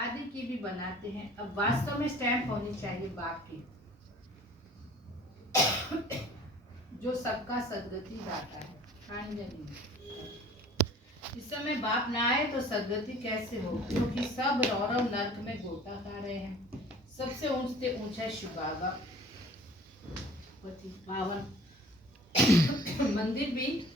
आदि की भी बनाते हैं। अब वास्तव में स्टैंप होनी चाहिए बाप की, जो सबका सदगति दाता है। इस समय बाप ना आए तो सदगति कैसे हो, क्योंकि सब रौरव नरक में गोता खा रहे हैं। सबसे ऊंचे ऊंचा शिव बाबा पतित पावन मंदिर भी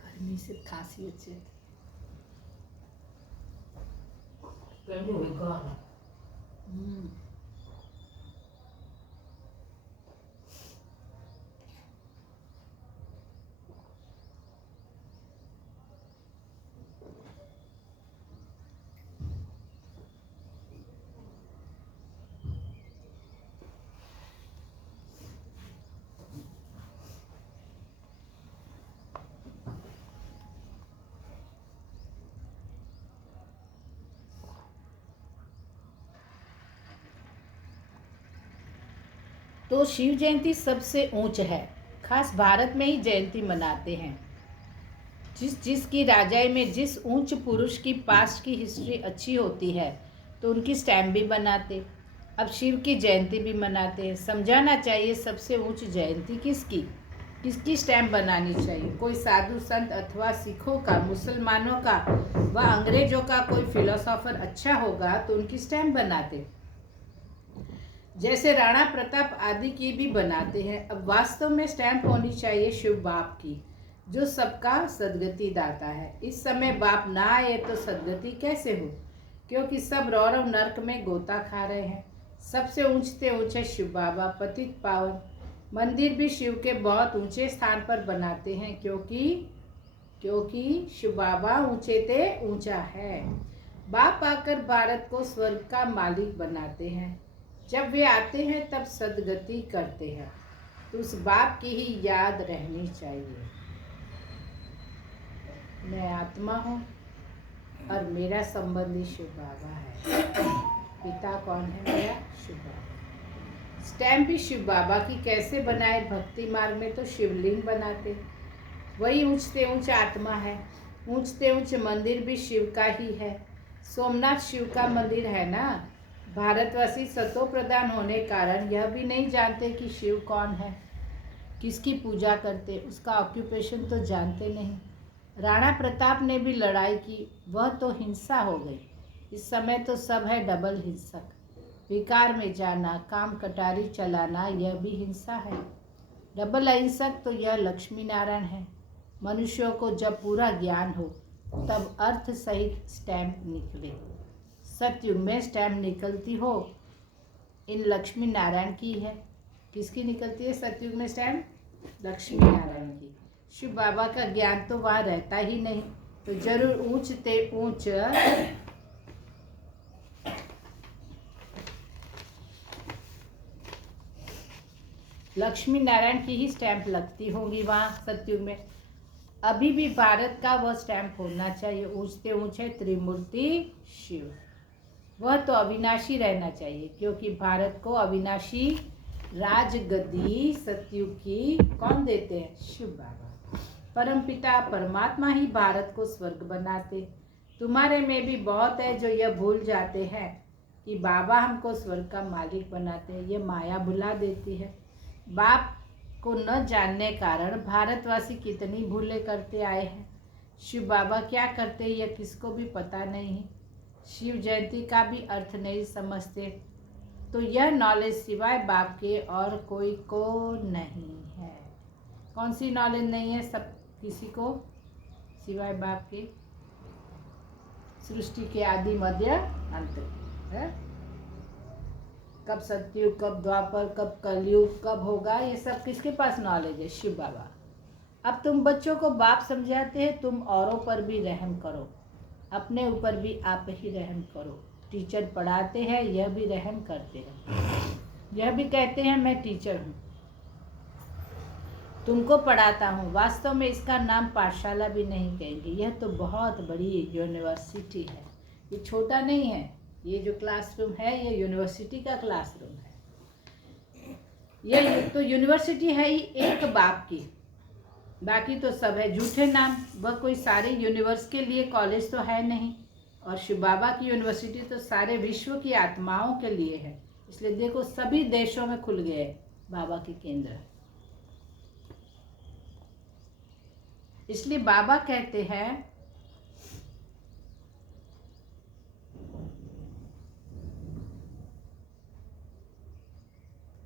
गर्मी से खांसी अच्छी तो शिव जयंती सबसे ऊंच है। खास भारत में ही जयंती मनाते हैं। जिसकी राजाई में जिस ऊंच पुरुष की पास्ट की हिस्ट्री अच्छी होती है तो उनकी स्टैम्प भी बनाते। अब शिव की जयंती भी मनाते हैं। समझाना चाहिए सबसे ऊंच जयंती किसकी स्टैम्प बनानी चाहिए। कोई साधु संत अथवा सिखों का, मुसलमानों का व अंग्रेजों का कोई फिलोसोफर अच्छा होगा तो उनकी स्टैम्प बनाते। जैसे राणा प्रताप आदि की भी बनाते हैं। अब वास्तव में स्टैंप होनी चाहिए शिव बाप की, जो सबका सदगति दाता है। इस समय बाप ना आए तो सदगति कैसे हो, क्योंकि सब रौरव नरक में गोता खा रहे हैं। सबसे ऊंचते ऊंचे शिव बाबा पतित पावन मंदिर भी शिव के बहुत ऊंचे स्थान पर बनाते हैं, क्योंकि शिव बाबा ऊंचे ते ऊंचा है। बाप आकर भारत को स्वर्ग का मालिक बनाते हैं। जब वे आते हैं तब सदगति करते हैं, तो उस बाप की ही याद रहनी चाहिए। मैं आत्मा हूँ और मेरा संबंधी शिव बाबा है। पिता कौन है मेरा? शिव बाबा। स्टैम्प भी शिव बाबा की कैसे बनाए? भक्ति मार्ग में तो शिवलिंग बनाते, वही ऊंचते ऊंच आत्मा है। ऊंचते ऊंच मंदिर भी शिव का ही है। सोमनाथ शिव का मंदिर है ना। भारतवासी सतो प्रधान होने कारण यह भी नहीं जानते कि शिव कौन है, किसकी पूजा करते, उसका ऑक्यूपेशन तो जानते नहीं। राणा प्रताप ने भी लड़ाई की, वह तो हिंसा हो गई। इस समय तो सब है डबल हिंसक। विकार में जाना, काम कटारी चलाना, यह भी हिंसा है। डबल अहिंसक तो यह लक्ष्मी नारायण है। मनुष्यों को जब पूरा ज्ञान हो तब अर्थ सहित स्टैम्प निकले। सतयुग में स्टैम्प निकलती हो इन लक्ष्मी नारायण की है। किसकी निकलती है सतयुग में स्टैम्प? लक्ष्मी नारायण की। शिव बाबा का ज्ञान तो वहाँ रहता ही नहीं, तो जरूर ऊंच ते ऊंच लक्ष्मी नारायण की ही स्टैम्प लगती होंगी वहाँ सतयुग में। अभी भी भारत का वह स्टैम्प होना चाहिए, ऊंचते ऊंचे त्रिमूर्ति शिव। वह तो अविनाशी रहना चाहिए, क्योंकि भारत को अविनाशी राजगद्दी सतयुग की कौन देते हैं? शिव बाबा। परमपिता परमात्मा ही भारत को स्वर्ग बनाते। तुम्हारे में भी बहुत है जो यह भूल जाते हैं कि बाबा हमको स्वर्ग का मालिक बनाते हैं। यह माया भुला देती है। बाप को न जानने कारण भारतवासी कितनी भूलें करते आए हैं। शिव बाबा क्या करते यह किसको भी पता नहीं। शिव जयंती का भी अर्थ नहीं समझते, तो यह नॉलेज सिवाय बाप के और कोई को नहीं है। कौन सी नॉलेज नहीं है सब किसी को सिवाय बाप के? सृष्टि के आदि मध्य अंत। है? कब सतयुग, कब द्वापर, कब कलयुग कब होगा, ये सब किसके पास नॉलेज है? शिव बाबा। अब तुम बच्चों को बाप समझाते हैं, तुम औरों पर भी रहम करो, अपने ऊपर भी आप ही रहम करो। टीचर पढ़ाते हैं, यह भी रहम करते हैं, यह भी कहते हैं मैं टीचर हूँ, तुमको पढ़ाता हूँ। वास्तव में इसका नाम पाठशाला भी नहीं कहेंगे, यह तो बहुत बड़ी यूनिवर्सिटी है। ये छोटा नहीं है, ये जो क्लासरूम है ये यूनिवर्सिटी का क्लासरूम है। ये तो यूनिवर्सिटी है ही एक बाप की, बाकी तो सब है झूठे नाम। वह कोई सारे यूनिवर्स के लिए कॉलेज तो है नहीं, और शिव बाबा की यूनिवर्सिटी तो सारे विश्व की आत्माओं के लिए है। इसलिए देखो सभी देशों में खुल गए बाबा के केंद्र। इसलिए बाबा कहते हैं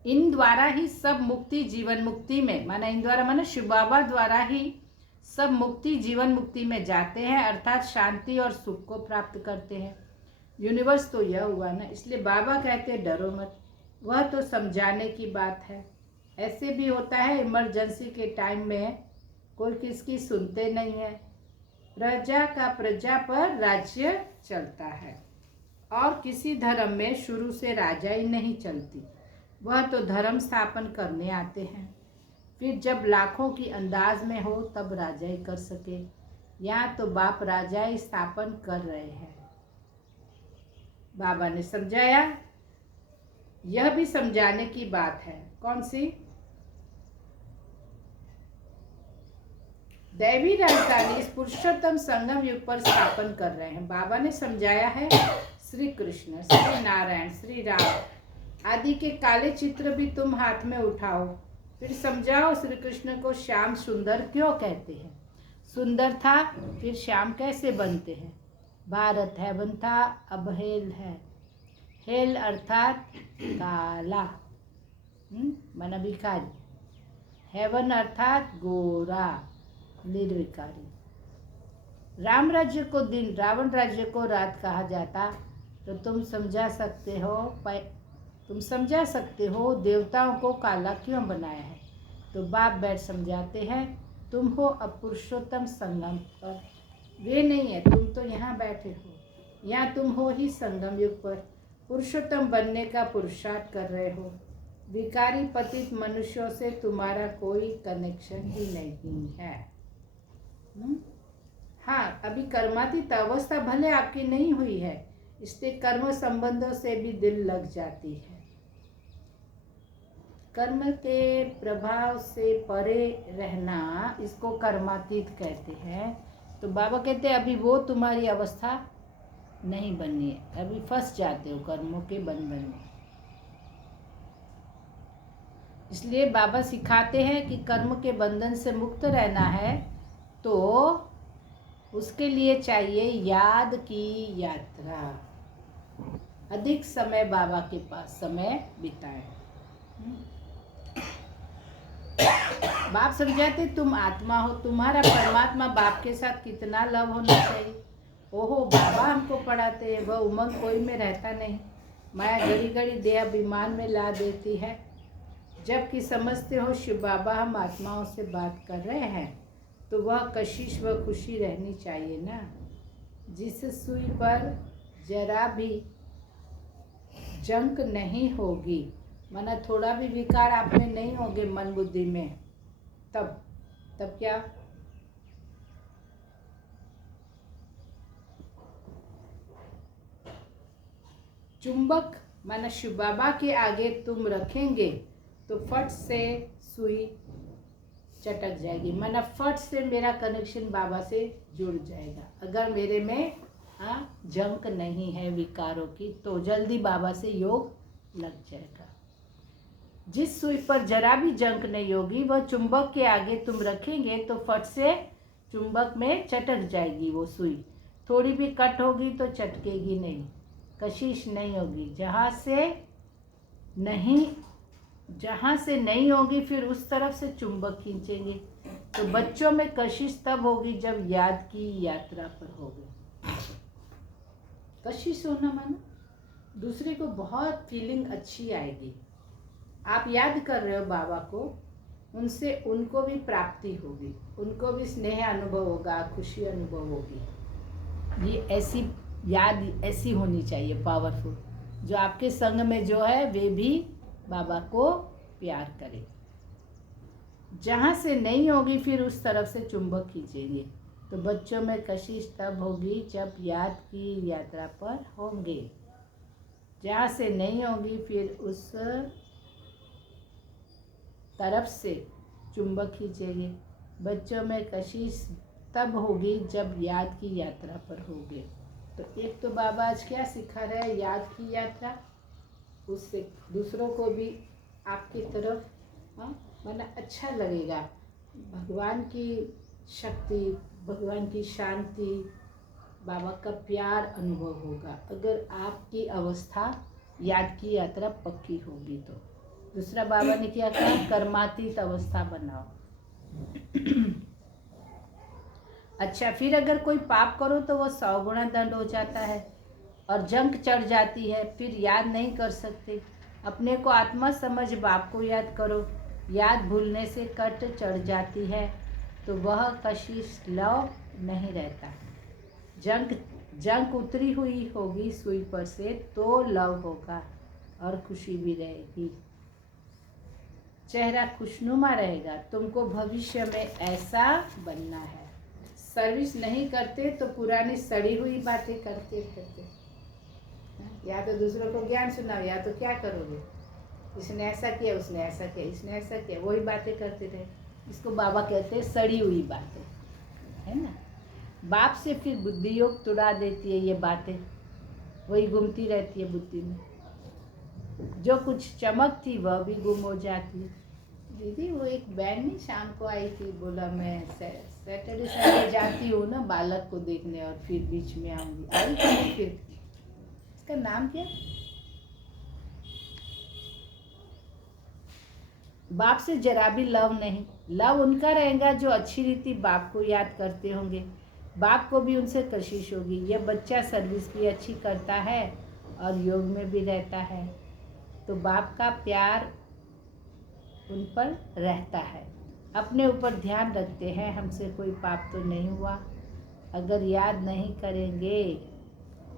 इन द्वारा ही सब मुक्ति जीवन मुक्ति में, माना इन द्वारा माना शिव बाबा द्वारा ही सब मुक्ति जीवन मुक्ति में जाते हैं, अर्थात शांति और सुख को प्राप्त करते हैं। यूनिवर्स तो यह हुआ ना, इसलिए बाबा कहते डरो मत, वह तो समझाने की बात है। ऐसे भी होता है इमरजेंसी के टाइम में कोई किसकी सुनते नहीं है। प्रजा का प्रजा पर राज्य चलता है, और किसी धर्म में शुरू से राजा ही नहीं चलती, वह तो धर्म स्थापन करने आते हैं। फिर जब लाखों की अंदाज में हो तब राजा ही कर सके। यहाँ तो बाप राजा ही स्थापन कर रहे हैं। बाबा ने समझाया, यह भी समझाने की बात है। कौन सी? दैवी राजधानी इस पुरुषोत्तम संगम युग पर स्थापन कर रहे हैं। बाबा ने समझाया है श्री कृष्ण, श्री नारायण, श्री राम आदि के काले चित्र भी तुम हाथ में उठाओ, फिर समझाओ श्री कृष्ण को श्याम सुंदर क्यों कहते हैं। सुंदर था फिर श्याम कैसे बनते हैं। भारत हेवन था, अब हेल है। हेल अर्थात काला, माना भिखारी। हेवन अर्थात गोरा, निर्विकारी। राम राज्य को दिन, रावण राज्य को रात कहा जाता, तो तुम समझा सकते हो देवताओं को काला क्यों बनाया है। तो बाप बैठ समझाते हैं, तुम हो अब पुरुषोत्तम संगम पर, वे नहीं है, तुम तो यहाँ बैठे हो। यहाँ तुम हो ही संगम युग पर, पुरुषोत्तम बनने का पुरुषार्थ कर रहे हो। विकारी पतित मनुष्यों से तुम्हारा कोई कनेक्शन ही नहीं है। हाँ, अभी कर्मातीत अवस्था भले आपकी नहीं हुई है, इसलिए कर्म संबंधों से भी दिल लग जाती है। कर्म के प्रभाव से परे रहना, इसको कर्मातीत कहते हैं। तो बाबा कहते हैं अभी वो तुम्हारी अवस्था नहीं बनी है, अभी फंस जाते हो कर्मों के बंधन में। इसलिए बाबा सिखाते हैं कि कर्म के बंधन से मुक्त रहना है, तो उसके लिए चाहिए याद की यात्रा। अधिक समय बाबा के पास समय बिताएं। बाप समझाते तुम आत्मा हो, तुम्हारा परमात्मा बाप के साथ कितना लव होना चाहिए। ओहो, बाबा हमको पढ़ाते हैं, वह उमंग कोई में रहता नहीं। माया घड़ी घड़ी देह अभिमान में ला देती है। जबकि समझते हो शिव बाबा हम आत्माओं से बात कर रहे हैं, तो वह कशिश व खुशी रहनी चाहिए ना। जिस सुई पर जरा भी जंक नहीं होगी, माना थोड़ा भी विकार आप में नहीं होंगे मन बुद्धि में, तब क्या? चुंबक माना शिव बाबा के आगे तुम रखेंगे तो फट से सुई चटक जाएगी, माना फट से मेरा कनेक्शन बाबा से जुड़ जाएगा। अगर मेरे में जंक नहीं है विकारों की, तो जल्दी बाबा से योग लग जाएगा। जिस सुई पर जरा भी जंक नहीं होगी, वह चुंबक के आगे तुम रखेंगे तो फट से चुंबक में चटक जाएगी वो सुई। थोड़ी भी कट होगी तो चटकेगी नहीं, कशिश नहीं होगी। जहाँ से नहीं होगी फिर उस तरफ से चुंबक खींचेंगे। तो बच्चों में कशिश तब होगी जब याद की यात्रा पर होगी। कशिश होना माना दूसरे को बहुत फीलिंग अच्छी आएगी। आप याद कर रहे हो बाबा को, उनसे उनको भी प्राप्ति होगी, उनको भी स्नेह अनुभव होगा, खुशी अनुभव होगी। ये ऐसी याद ऐसी होनी चाहिए पावरफुल, जो आपके संग में जो है वे भी बाबा को प्यार करें। जहाँ से नहीं होगी फिर उस तरफ से चुंबक खींचेंगे। तो बच्चों में कशिश तब होगी जब याद की यात्रा पर होंगे। जहाँ से नहीं होगी फिर उस तरफ से चुंबक खींचेंगे। बच्चों में कशिश तब होगी जब याद की यात्रा पर होंगे। तो एक तो बाबा आज क्या सिखा रहे हैं, याद की यात्रा, उससे दूसरों को भी आपकी तरफ माना अच्छा लगेगा। भगवान की शक्ति, भगवान की शांति, बाबा का प्यार अनुभव होगा अगर आपकी अवस्था याद की यात्रा पक्की होगी। तो दूसरा बाबा ने क्या कहा, कर्मातीत अवस्था बनाओ। अच्छा, फिर अगर कोई पाप करो तो वो 100 गुना दंड हो जाता है और जंक चढ़ जाती है, फिर याद नहीं कर सकते। अपने को आत्मा समझ बाप को याद करो। याद भूलने से कट चढ़ जाती है तो वह कशिश लव नहीं रहता। जंक उतरी हुई होगी सुई पर से तो लव होगा और खुशी भी रहेगी। चेहरा खुशनुमा रहेगा। तुमको भविष्य में ऐसा बनना है। सर्विस नहीं करते तो पुरानी सड़ी हुई बातें करते रहते। या तो दूसरों को ज्ञान सुनाओ या तो क्या करोगे, इसने ऐसा किया, उसने ऐसा किया, इसने ऐसा किया, वही बातें करते रहे। इसको बाबा कहते हैं सड़ी हुई बातें, है ना। बाप से फिर बुद्धि योग तुड़ा देती है ये बातें, वही घूमती रहती है बुद्धि में। जो कुछ चमक थी वह भी गुम हो जाती है। दीदी वो एक बहन नहीं शाम को आई थी, बोला मैं सैटरडे संडे जाती हूँ ना बालक को देखने और फिर बीच में आऊँगी। आई थी फिर, इसका नाम क्या, बाप से जरा भी लव नहीं। लव उनका रहेगा जो अच्छी रीति बाप को याद करते होंगे। बाप को भी उनसे कशिश होगी। यह बच्चा सर्विस भी अच्छी करता है और योग में भी रहता है तो बाप का प्यार उन पर रहता है। अपने ऊपर ध्यान रखते हैं, हमसे कोई पाप तो नहीं हुआ। अगर याद नहीं करेंगे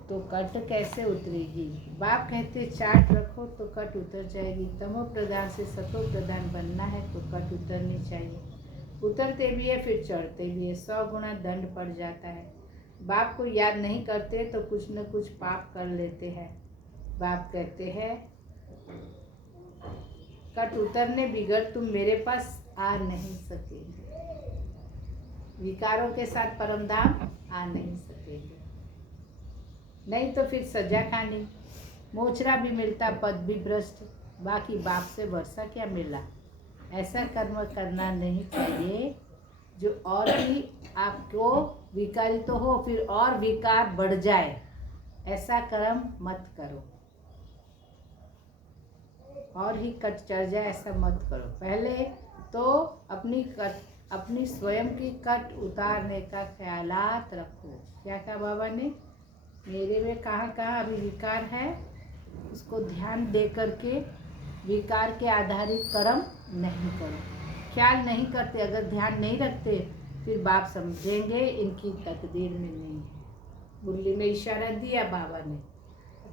तो कट कैसे उतरेगी। बाप कहते चार्ट रखो तो कट उतर जाएगी। तमो प्रधान से सतो प्रधान बनना है तो कट उतरनी चाहिए। उतरते भी है फिर चढ़ते भी है, 100 गुना दंड पड़ जाता है। बाप को याद नहीं करते तो कुछ न कुछ पाप कर लेते हैं। बाप कहते हैं कट उतरने बिगड़ तुम मेरे पास आ नहीं सकेंगे। विकारों के साथ परमधाम आ नहीं सकेंगे। नहीं तो फिर सजा खानी, मोचरा भी मिलता, पद भी भ्रष्ट, बाकी बाप से वर्षा क्या मिला। ऐसा कर्म करना नहीं चाहिए जो और भी आपको विकारी तो हो फिर और विकार बढ़ जाए। ऐसा कर्म मत करो, और ही कट चढ़ जाए ऐसा मत करो। पहले तो अपनी स्वयं की कट उतारने का ख्यालात रखो। क्या कहा बाबा ने, मेरे में कहाँ कहाँ अभी विकार है उसको ध्यान दे करके विकार के आधारित कर्म नहीं करो। ख्याल नहीं करते, अगर ध्यान नहीं रखते फिर बाप समझेंगे इनकी तकदीर में नहीं है। मुरली में इशारा दिया बाबा ने,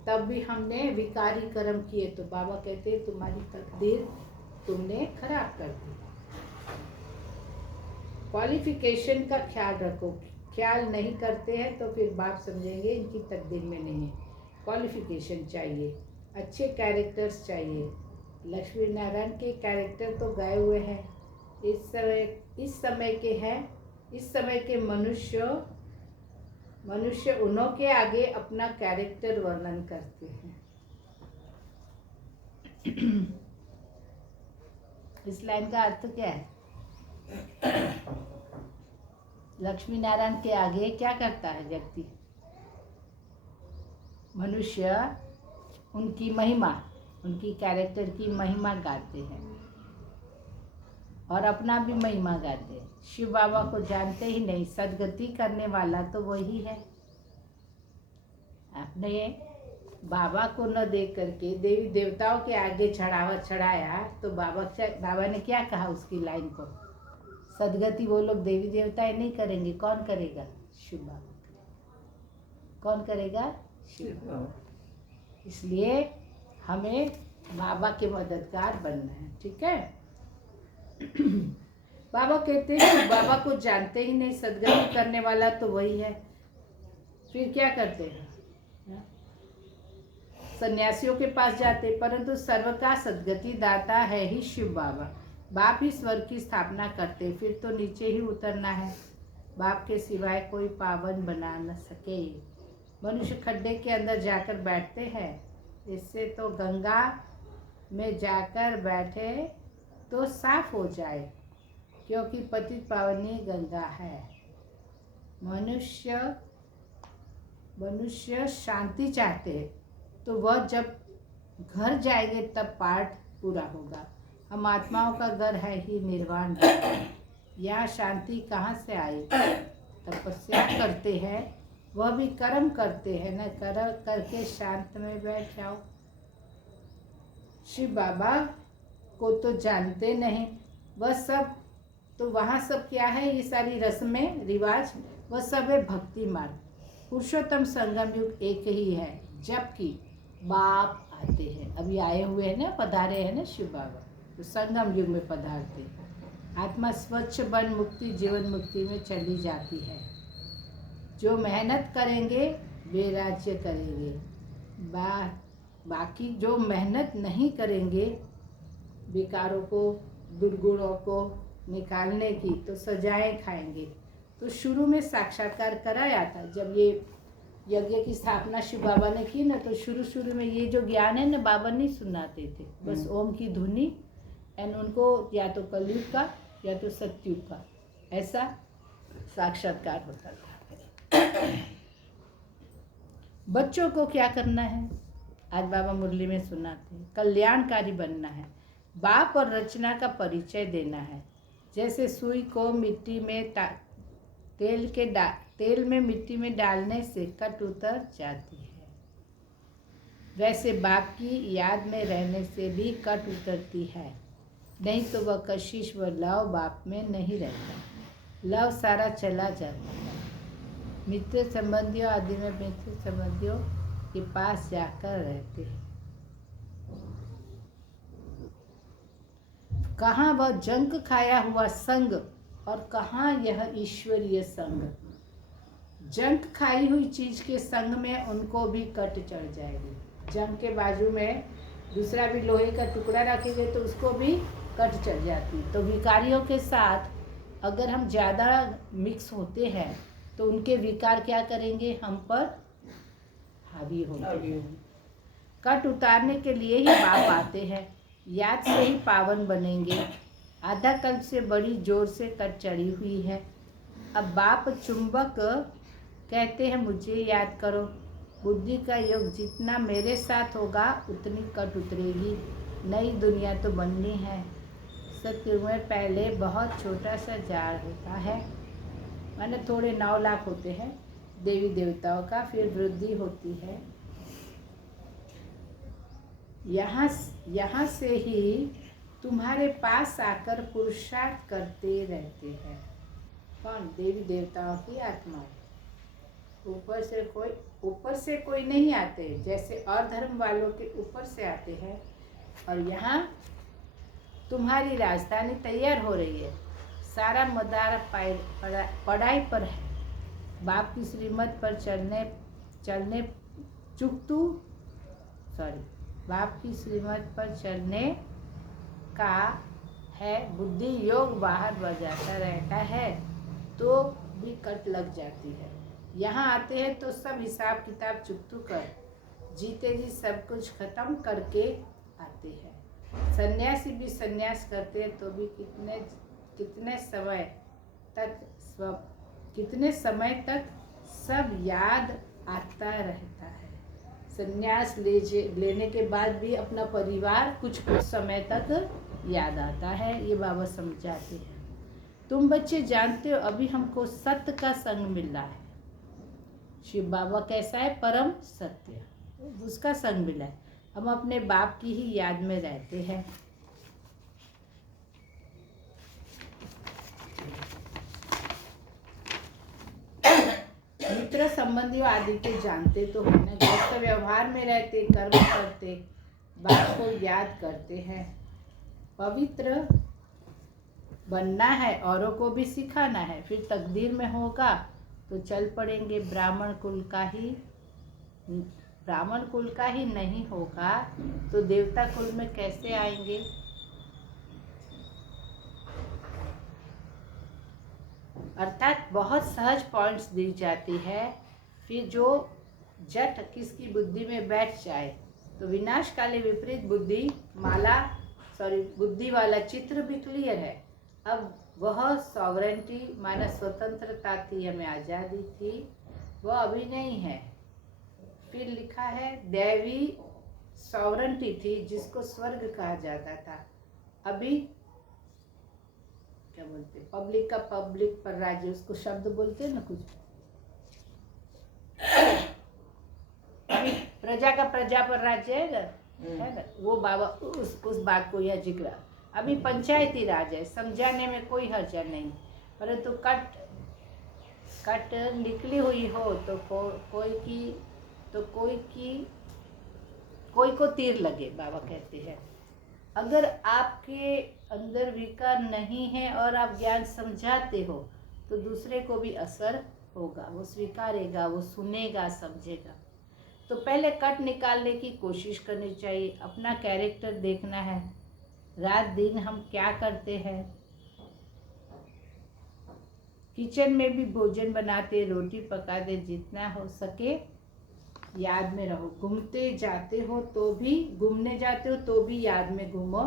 तब भी हमने विकारी कर्म किए तो बाबा कहते तुम्हारी तकदीर तुमने खराब कर दी। क्वालिफिकेशन का ख्याल रखो। ख्याल नहीं करते हैं तो फिर बाप समझेंगे इनकी तकदीर में नहीं है। क्वालिफिकेशन चाहिए, अच्छे कैरेक्टर्स चाहिए। लक्ष्मी नारायण के कैरेक्टर तो गए हुए हैं, इस समय के हैं। इस समय के मनुष्य उन्हों के आगे अपना कैरेक्टर वर्णन करते हैं। इस लाइन का अर्थ क्या है, लक्ष्मी नारायण के आगे क्या करता है व्यक्ति, मनुष्य उनकी महिमा, उनकी कैरेक्टर की महिमा गाते हैं और अपना भी महिमा गाते हैं। शिव बाबा को जानते ही नहीं, सदगति करने वाला तो वही है। आपने बाबा को न देख करके देवी देवताओं के आगे चढ़ाया तो बाबा ने क्या कहा उसकी लाइन को, सदगति वो लोग देवी देवताएं नहीं करेंगे, कौन करेगा? शिव बाबा करेगा। कौन करेगा? शिव बाबा। इसलिए हमें बाबा के मददगार बनना है, ठीक है। बाबा कहते हैं बाबा को जानते ही नहीं, सदगति करने वाला तो वही है। फिर क्या करते हैं? सन्यासियों के पास जाते, परंतु सर्व का सदगति दाता है ही शिव बाबा। बाप ही स्वर्ग की स्थापना करते, फिर तो नीचे ही उतरना है। बाप के सिवाय कोई पावन बना न सके। मनुष्य खड्डे के अंदर जाकर बैठते हैं, इससे तो गंगा में जाकर बैठे तो साफ हो जाए, क्योंकि पतित पावनी गंगा है। मनुष्य शांति चाहते हैं तो वह जब घर जाएंगे तब पाठ पूरा होगा। हम आत्माओं का घर है ही निर्वाण। यहाँ शांति कहाँ से आई? तपस्या करते हैं, वह भी कर्म करते हैं, न कर्म करके शांत में बैठ जाओ। शिव बाबा को तो जानते नहीं, वह सब तो वहाँ सब क्या है, ये सारी रस्में रिवाज वह सब है भक्ति मार्ग। पुरुषोत्तम संगम युग एक ही है, जबकि बाप आते हैं, अभी आए हुए हैं ना, पधारे हैं ना शिव बाबा, तो संगम युग में पधारते। आत्मा स्वच्छ बन मुक्ति जीवन मुक्ति में चली जाती है। जो मेहनत करेंगे वे राज्य करेंगे, बाकी जो मेहनत नहीं करेंगे विकारों को दुर्गुणों को निकालने की, तो सजाएं खाएंगे। तो शुरू में साक्षात्कार कराया था, जब ये यज्ञ की स्थापना शिव बाबा ने की ना, तो शुरू में ये जो ज्ञान है ना, बाबा नहीं सुनाते थे, बस ओम की धुनी एंड उनको या तो कलयुग का या तो सतयुग का ऐसा साक्षात्कार होता था। बच्चों को क्या करना है? आज बाबा मुरली में सुनाते हैं, कल्याणकारी बनना है, बाप और रचना का परिचय देना है। जैसे सुई को मिट्टी में तेल में मिट्टी में डालने से कट उतर जाती है, वैसे बाप की याद में रहने से भी कट उतरती है। नहीं तो वह कशिश व लव बाप में नहीं रहता, लव सारा चला जाता है। मित्र संबंधियों आदि में मित्र संबंधियों के पास जाकर रहते हैं। कहाँ वह जंक खाया हुआ संग और कहाँ यह ईश्वरीय संग। जंक खाई हुई चीज के संग में उनको भी कट चढ़ जाएगी। जंक के बाजू में दूसरा भी लोहे का टुकड़ा रखेंगे तो उसको भी कट चढ़ जाती। तो विकारियों के साथ अगर हम ज़्यादा मिक्स होते हैं तो उनके विकार क्या करेंगे, हम पर हावी होते हैं। कट उतारने के लिए ही बाप आते हैं, याद से ही पावन बनेंगे। आधा कल्प से बड़ी जोर से कट चढ़ी हुई है। अब बाप चुंबक कहते हैं मुझे याद करो। बुद्धि का योग जितना मेरे साथ होगा उतनी कट उतरेगी। नई दुनिया तो बननी है। सतयुग में पहले बहुत छोटा सा जाड़ होता है, माने थोड़े 9 लाख होते हैं देवी देवताओं का, फिर वृद्धि होती है। यहाँ से ही तुम्हारे पास आकर पुरुषार्थ करते रहते हैं। कौन? देवी देवताओं की आत्मा। ऊपर से कोई नहीं आते, जैसे और धर्म वालों के ऊपर से आते हैं। और यहाँ तुम्हारी राजधानी तैयार हो रही है, सारा मदार पढ़ाई पर है। बाप की श्रीमत पर चलने बाप की श्रीमत पर चलने का है। बुद्धि योग बाहर बजाता रहता है तो भी कट लग जाती है। यहाँ आते हैं तो सब हिसाब किताब चुकतू कर जीते जी सब कुछ खत्म करके आते हैं। सन्यासी भी सन्यास करते हैं तो भी कितने समय तक सब याद आता रहता है। सन्यास लेने के बाद भी अपना परिवार कुछ समय तक याद आता है, ये बाबा समझाते हैं। तुम बच्चे जानते हो अभी हमको सत्य का संग मिल रहा है। शिव बाबा कैसा है? परम सत्य। उसका संग मिला है। हम अपने बाप की ही याद में रहते हैं। मित्र संबंधियों आदि को जानते तो है ना, गृहस्थ व्यवहार में रहते, कर्म करते, बाप को याद करते हैं। पवित्र बनना है, औरों को भी सिखाना है, फिर तकदीर में होगा तो चल पड़ेंगे। ब्राह्मण कुल का ही नहीं होगा तो देवता कुल में कैसे आएंगे। अर्थात बहुत सहज पॉइंट्स दी जाती है, फिर जो जट किसकी बुद्धि में बैठ जाए तो विनाशकाली विपरीत बुद्धि वाला चित्र भी क्लियर है। अब वह सॉवरेंटी माना स्वतंत्रता थी, हमें आज़ादी थी, वह अभी नहीं है। फिर लिखा है दैवी सॉवरेंटी थी जिसको स्वर्ग कहा जाता था, अभी क्या बोलते, पब्लिक का पब्लिक पर राज्य, उसको शब्द बोलते हैं ना कुछ, अभी प्रजा का प्रजा पर राज्य है ना, वो बाबा उस बात को यह जिक्र। अभी पंचायती राज है, समझाने में कोई हर्जा नहीं, परंतु कट निकली हुई हो तो कोई को तीर लगे, बाबा कहते हैं। अगर आपके अंदर विकार नहीं है और आप ज्ञान समझाते हो तो दूसरे को भी असर होगा, वो स्वीकारेगा, वो सुनेगा, समझेगा। तो पहले कट निकालने की कोशिश करनी चाहिए, अपना कैरेक्टर देखना है, रात दिन हम क्या करते हैं। किचन में भी भोजन बनाते, रोटी पकाते, जितना हो सके याद में रहो। घूमने जाते हो तो भी याद में घूमो।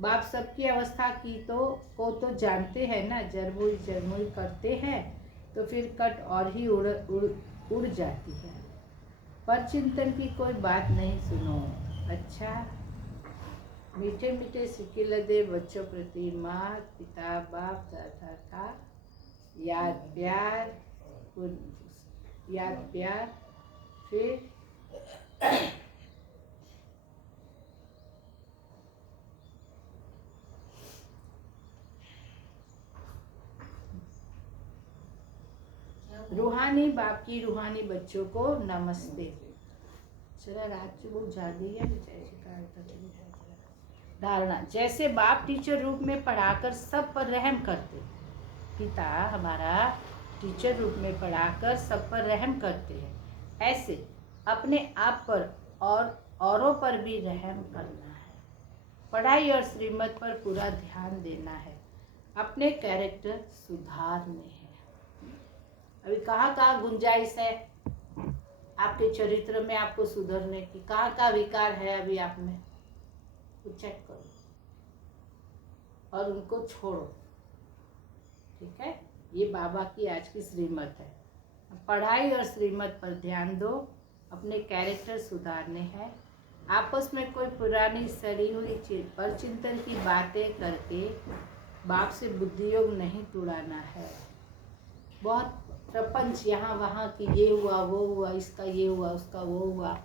बाप सबकी अवस्था को तो जानते हैं ना, जरमुई करते हैं तो फिर कट और ही उड़ जाती है। पर चिंतन की कोई बात नहीं सुनो। अच्छा, मीठे मीठे सिक्के लदे बच्चों प्रति माता पिता बाप दादा का याद प्यार फिर रूहानी बाप की रूहानी बच्चों को नमस्ते। चला रात जो बहुत जागी है, धारणा जैसे बाप टीचर रूप में पढ़ाकर सब पर रहम करते, पिता हमारा टीचर रूप में पढ़ाकर सब पर रहम करते हैं, ऐसे अपने आप पर और औरों पर भी रहम करना है। पढ़ाई और श्रीमत पर पूरा ध्यान देना है, अपने कैरेक्टर सुधारने हैं। अभी कहाँ गुंजाइश है आपके चरित्र में, आपको सुधरने की, कहाँ विकार है अभी आप में, तो चेक करो और उनको छोड़ो। ठीक है, ये बाबा की आज की श्रीमत है। पढ़ाई और श्रीमत पर ध्यान दो, अपने कैरेक्टर सुधारने हैं। आपस में कोई पुरानी सड़ी हुई पर चिंतन की बातें करके बाप से बुद्धि योग नहीं तुड़ाना है। बहुत प्रपंच यहाँ वहाँ की, ये हुआ वो हुआ, इसका ये हुआ उसका वो हुआ,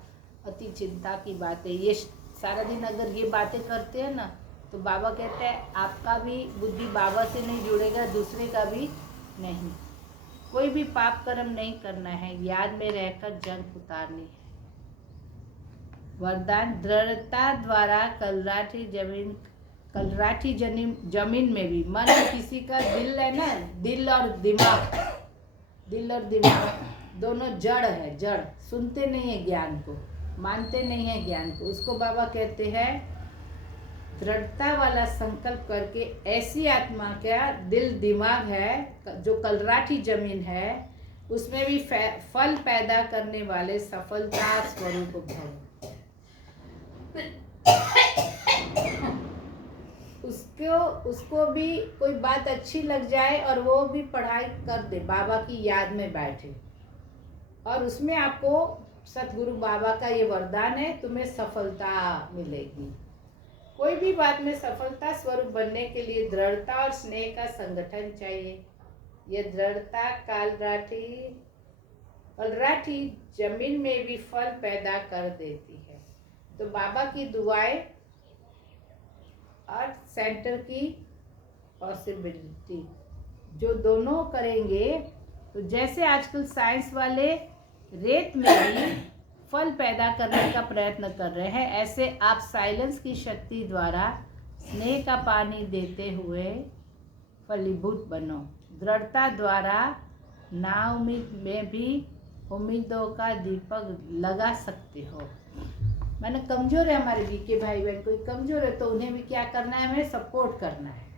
अति चिंता की बातें, ये सारा दिन अगर ये बातें करते हैं ना तो बाबा कहते हैं आपका भी बुद्धि बाबा से नहीं जुड़ेगा, दूसरे का भी नहीं। कोई भी पाप कर्म नहीं करना है, याद में रहकर जंग उतारनी है। वरदान दृढ़ता द्वारा कलराठी जमीन में भी मन किसी का दिल है ना, दिल और दिमाग दोनों जड़ है, जड़ सुनते नहीं है ज्ञान को, मानते नहीं है ज्ञान को। उसको बाबा कहते हैं दृढ़ता वाला संकल्प करके ऐसी आत्मा का दिल दिमाग है जो कलराठी जमीन है, उसमें भी फल पैदा करने वाले सफलता स्वरूप भव। उसको भी कोई बात अच्छी लग जाए और वो भी पढ़ाई कर दे, बाबा की याद में बैठे, और उसमें आपको सतगुरु बाबा का ये वरदान है, तुम्हें सफलता मिलेगी। कोई भी बात में सफलता स्वरूप बनने के लिए दृढ़ता और स्नेह का संगठन चाहिए। यह दृढ़ता अलराठी जमीन में भी फल पैदा कर देती है। तो बाबा की दुआएं अर्थ सेंटर की पॉसिबिलिटी जो दोनों करेंगे, तो जैसे आजकल साइंस वाले रेत में भी फल पैदा करने का प्रयत्न कर रहे हैं, ऐसे आप साइलेंस की शक्ति द्वारा स्नेह का पानी देते हुए फलीभूत बनो। दृढ़ता द्वारा नाउम्मीद में भी उम्मीदों का दीपक लगा सकते हो। मैंने कमज़ोर है हमारे बीके भाई बहन, कोई कमज़ोर है तो उन्हें भी क्या करना है, हमें सपोर्ट करना है।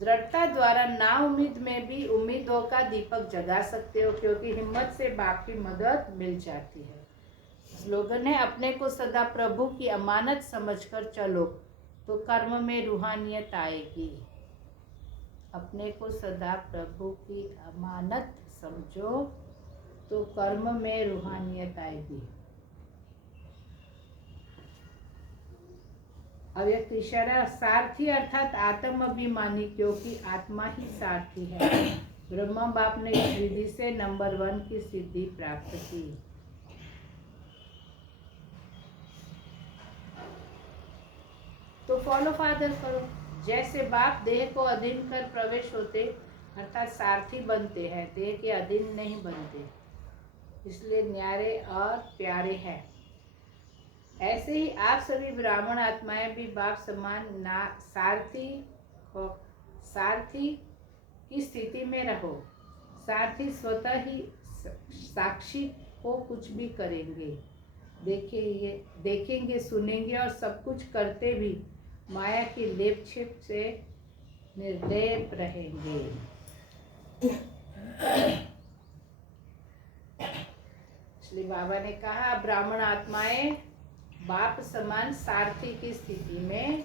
दृढ़ता द्वारा नाउम्मीद में भी उम्मीदों का दीपक जगा सकते हो, क्योंकि हिम्मत से बाप की मदद मिल जाती है। स्लोगन है, अपने को सदा प्रभु की अमानत समझकर चलो तो कर्म में रूहानियत आएगी। अपने को सदा प्रभु की अमानत समझो तो कर्म में रूहानियत आएगी। अव्यक्त इशारा, सारथी अर्थात आत्म अभिमानी, क्योंकि आत्मा ही सारथी है। ब्रह्मा बाप ने इस विधि से नंबर 1 की सिद्धि प्राप्त की। तो फॉलो फादर करो। जैसे बाप देह को अधीन कर प्रवेश होते अर्थात सारथी बनते हैं, देह के अधीन नहीं बनते, इसलिए न्यारे और प्यारे हैं। ऐसे ही आप सभी ब्राह्मण आत्माएं भी बाप समान सारथी की स्थिति में रहो। सारथी स्वतः ही साक्षी को कुछ भी करेंगे, देखेंगे, सुनेंगे और सब कुछ करते भी माया की लेप छेप से निर्लेप रहेंगे। इसलिए बाबा ने कहा ब्राह्मण आत्माएं बाप समान सारथी की स्थिति में